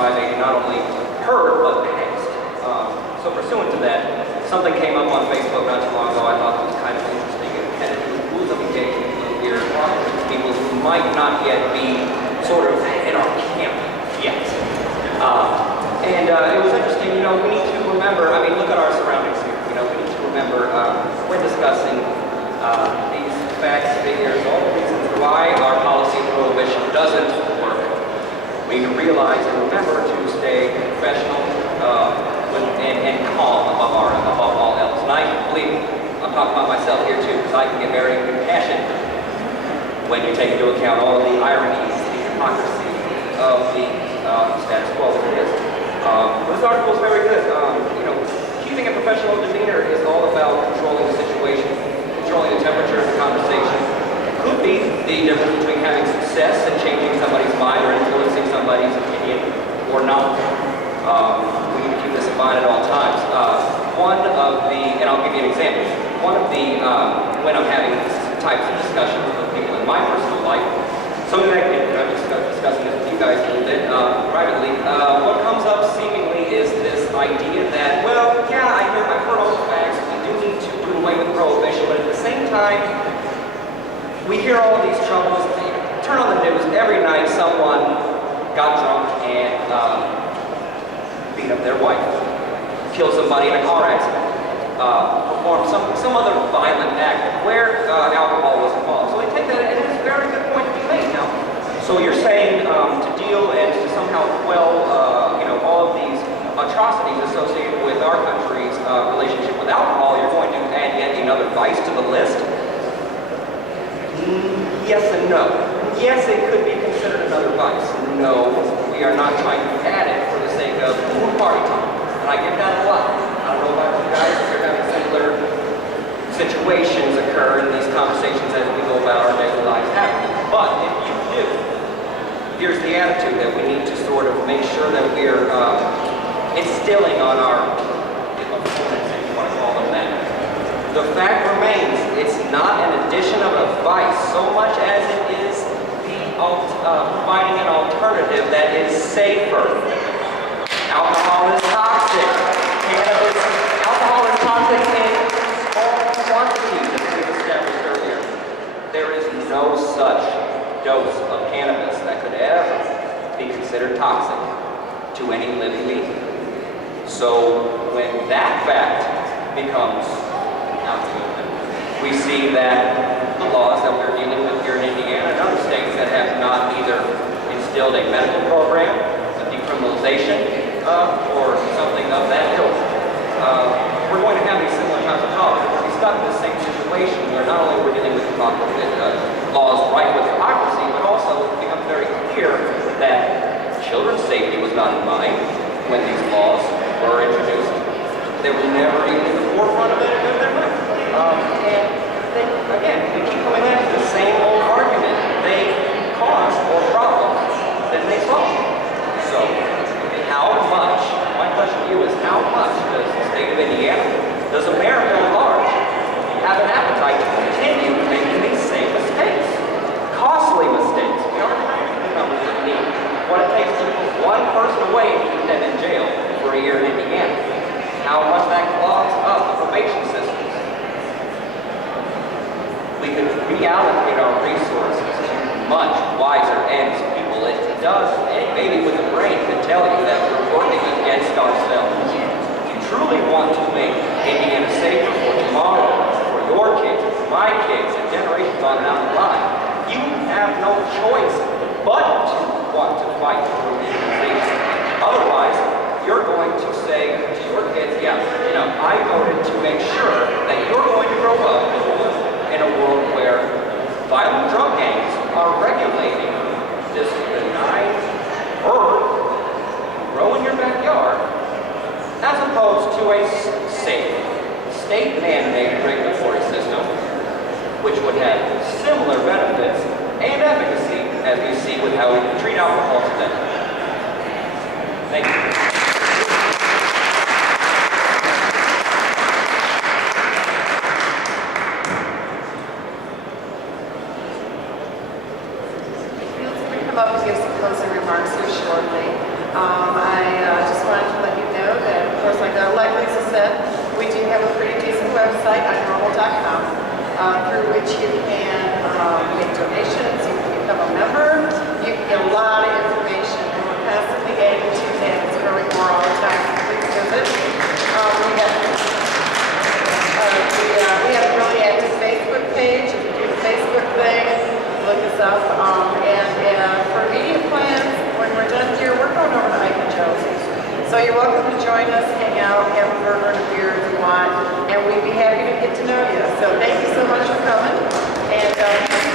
pt51 not only heard, but passed. So pursuant to that, something came up on Facebook not too long ago I thought was kind of interesting, and had to do with rules of engagement here, talking to people who might not yet be sort of in our camp yet. It was interesting, you know, we need to remember, I mean, look at our surroundings here. You know, we need to remember when discussing these facts, figures, all the reasons why our policy of prohibition doesn't work. We need to realize and remember to stay professional and calm above all else. And I believe, I'm talking about myself here too, because I can get very impassioned when you take into account all of the ironies, the hypocrisy of the status quo that it is. This article is very good. You know, keeping a professional demeanor is all about controlling the situation, controlling the temperature of the conversation. It could be the difference between having success and changing somebody's mind or influencing somebody's opinion or not. We need to keep this in mind at all times. And I'll give you an example. When I'm having these types of discussions with people in my personal life, something that I'm discussing this with you guys a little bit privately, what comes up seemingly is this idea that, well, yeah, I've heard all the facts, we do need to do away with prohibition, but at the same time, we hear all of these troubles. Turn on the news, every night someone got drunk and beat up their wife, killed somebody in a car accident, performed some other violent act where alcohol was involved. So they take that, and it's a very good point to be made now. So you're saying to deal and to somehow quell, you know, all of these atrocities associated with our country's relationship with alcohol, you're going to add yet another vice to the list? Yes and no. Yes, it could be considered another vice. No, we are not trying to add it for the sake of more party time. And I get that a lot. I don't know about you guys if you're having similar situations occur in these conversations as we go about our daily lives happening. But if you do, here's the attitude that we need to sort of make sure that we're instilling on our opponents, if you want to call them that. The fact remains, it's not an addition of a vice so much as it is providing an alternative that is safer. Alcohol is toxic. Alcohol is toxic in small quantities, as we've established earlier. There is no such dose of cannabis that could ever be considered toxic to any living being. So when that fact becomes out in the open, we see that the laws that we're dealing with here in Indiana and other states that have not either instilled a medical program, a decriminalization, or something of that ilk, we're going to have these similar types of problems. We're going to be stuck in the same situation where not only we're dealing with laws rife with hypocrisy, but also it becomes very clear that children's safety was not in mind when these laws were introduced. They were never even in the forefront of it. And again, we keep coming back to the same old argument. They cause more problems than they solve. So, how much, my question to you is, how much does the state of Indiana, does America at large, have an appetite to continue making these same mistakes? Costly mistakes. We already have the numbers that we need. What it takes to put one person away and keep them in jail for a year in Indiana. How much that clogs up the probation system. We could reallocate our resources to much wiser ends, people. It does, and maybe with the brain could tell you that we're working against ourselves. If you truly want to make Indiana safer for tomorrow, for your kids, for my kids, and generations on down the line, you have no choice but to want to fight for legalization. Otherwise, you're going to say to your kids, yeah, you know, I voted to make sure that you're going to grow up in a world where violent drug gangs are regulating this benign herb grow in your backyard, as opposed to a safe, state-mandated regulatory system, which would have similar benefits and efficacy as we see with how we treat alcohol today. Thank you. Up to give some closing remarks remarks here shortly. I just wanted to let you know that, of course, like Lisa said, we do have a pretty decent website on Norml.com through which you can make donations, you can become a member, you can get a lot of information, and we're constantly adding to that. It's growing more all the time. Please visit. We have a really active Facebook page. If you do the Facebook thing, look us up. For media plans, when we're done here, we're going over to Ike and Josie's. So you're welcome to join us, hang out, have a burger and a beer if you want, and we'd be happy to get to know you. So thank you so much for coming, and